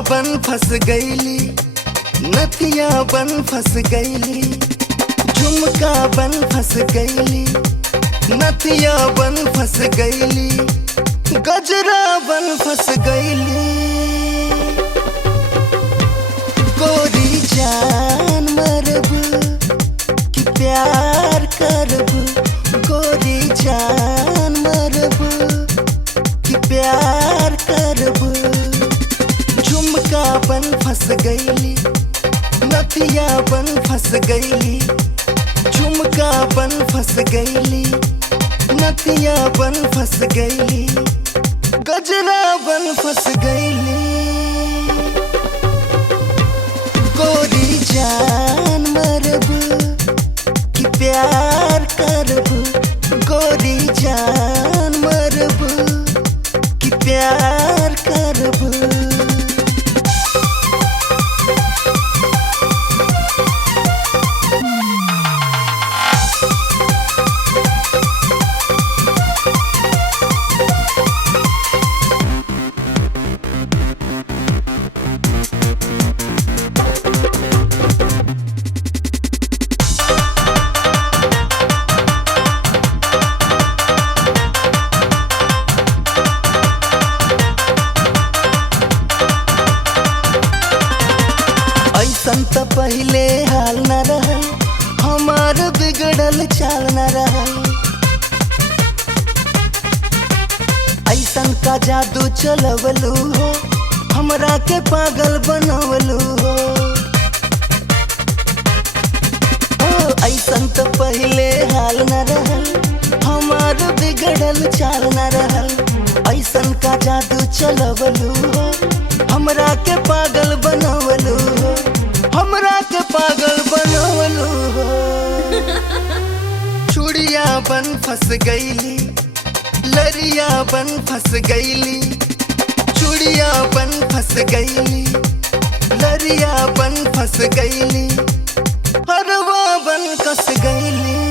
बन फंस गईली, नथिया बन फंस गईली, झुमका बन फंस गईली, नथिया बन फंस गईली, गजरा बन फंस गईली। गोरी जान मरब कि प्यार करब, गोरी जान मरब कि प्यार करब। झुमका बन फंस गईली, नथिया बन फंस गईली, झुमका बन फंस गईली, नथिया बन फंस गईली, गजरा बन फंस गईली। गोरी जान मरब कि प्यार करब, गोरी जान मरब कि प्यार करब। ऐसन त पहिले हाल न रहल, हमार बिगड़ल चाल न रहल। ऐसन का जादू चलवलू हो, हमरा के पागल बनवलू हो। ऐसन त पहिले हाल न रहल, हमार बिगड़ल चाल न रहल। ऐसन का जादू चलवलू हो, हमरा के पागल बनवलू हो, हमरा के पागल बनवलू हो। चूड़िया बन फंस गईली, लरिया बन फंस गईली, चूड़िया बन फंस गईली, लरिया बन फंस गईली, हरवा बन कस गईली।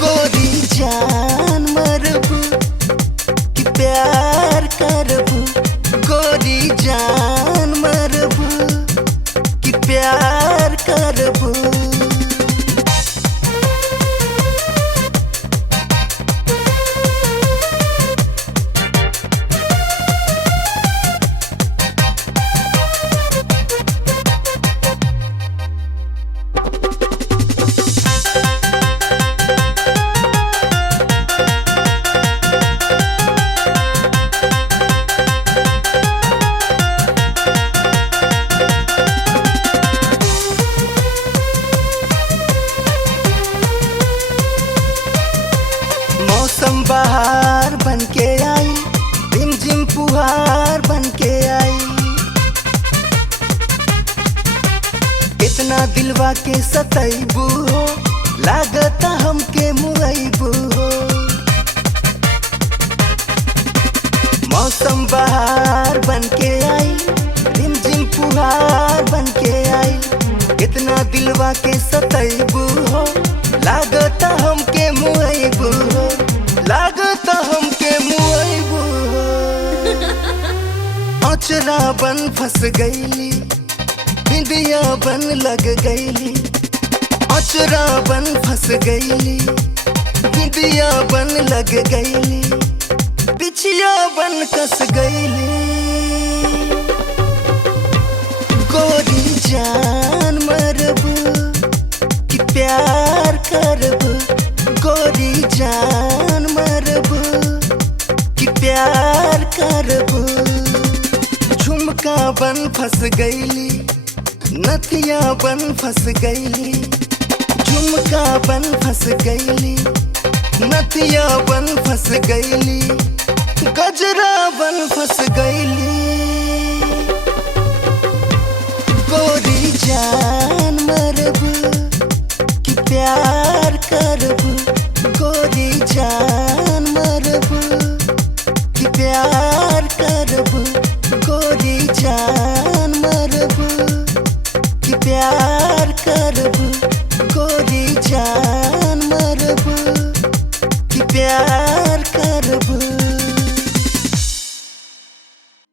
गोरी जान मरब कि प्यार करब, गोरी जान मरब कि प्यार करब। मौसम बहार बन के आई, रिमझिम फुहार बन के आई। इतना दिलवा के सतैबू हो, लागता हमके मुआइबू हो। मौसम बहार बन के आई, रिमझिम फुहार बन के आई। इतना दिलवा के सतैबू हो, लागता हमके मुआइबू हो, लागता हमके मुआइबू हो। अचरा बन फंस गईली, बिंदिया बन लग गईली, अचरा बन फंस गईली, बिंदिया बन लग गईली, बिछिया बन कस गईली। गोरी जान मरब कि प्यार करब, गोरी जान मरब कि प्यार करब। झुमका बन फंस गईली, नथिया बन फंस गईली, झुमका बन फंस गईली, नथिया बन फंस गईली, गजरा बन फंस गईली। गोरी जान मरब कि प्यार